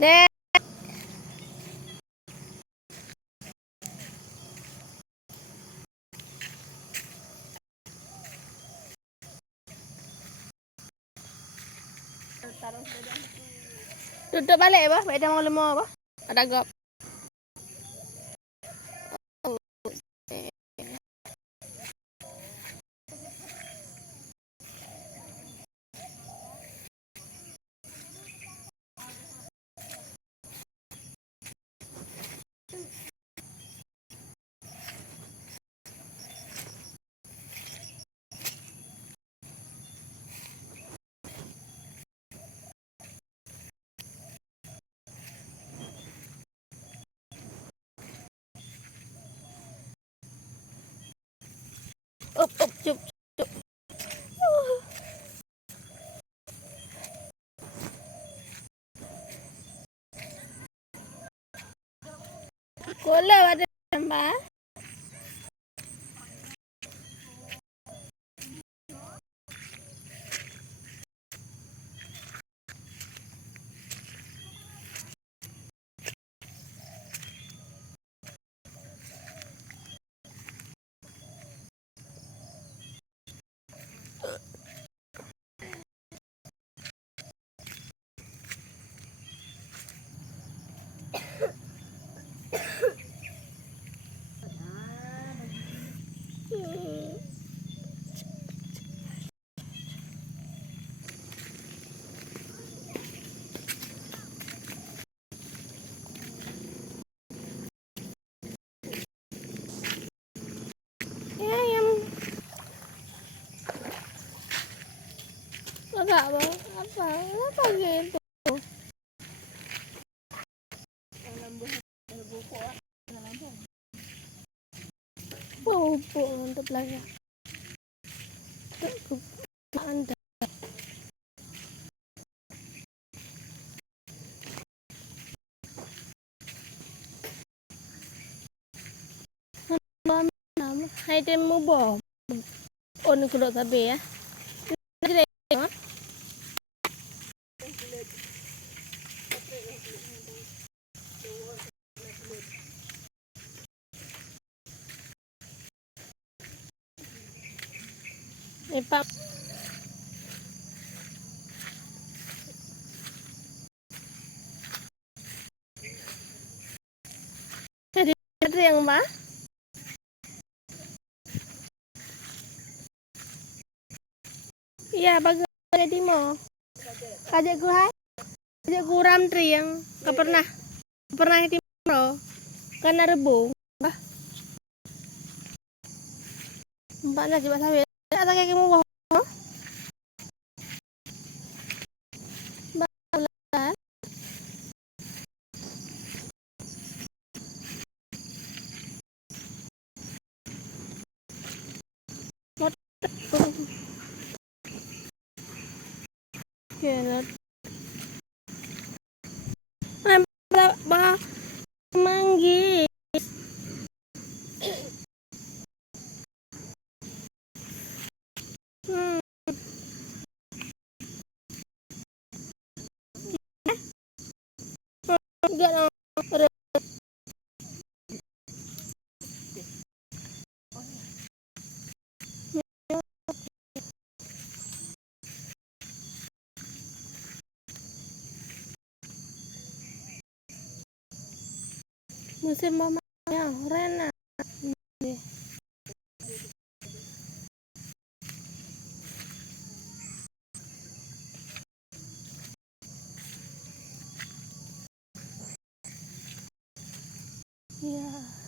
Dek, duduk balik apa? Beda mau lemo apa? Ada gop. Up, cup. Kola ada tambah. Ya, yang enggak apa gitu. Pupuk untuk belajar. Anda hai tem mu bo. On kudo tabe ya. Pak. Jadi yang mah? Iya, bagus jadi mau. Kajak gue hai. Kajak kuram tri yang pernah di pro. Karena rebu. Bah. Mbak nak coba sambil. Ada kayak kamu mau. Mbak. Kelat. Ba manggis. Enggak musim mama yang Rena. Iya.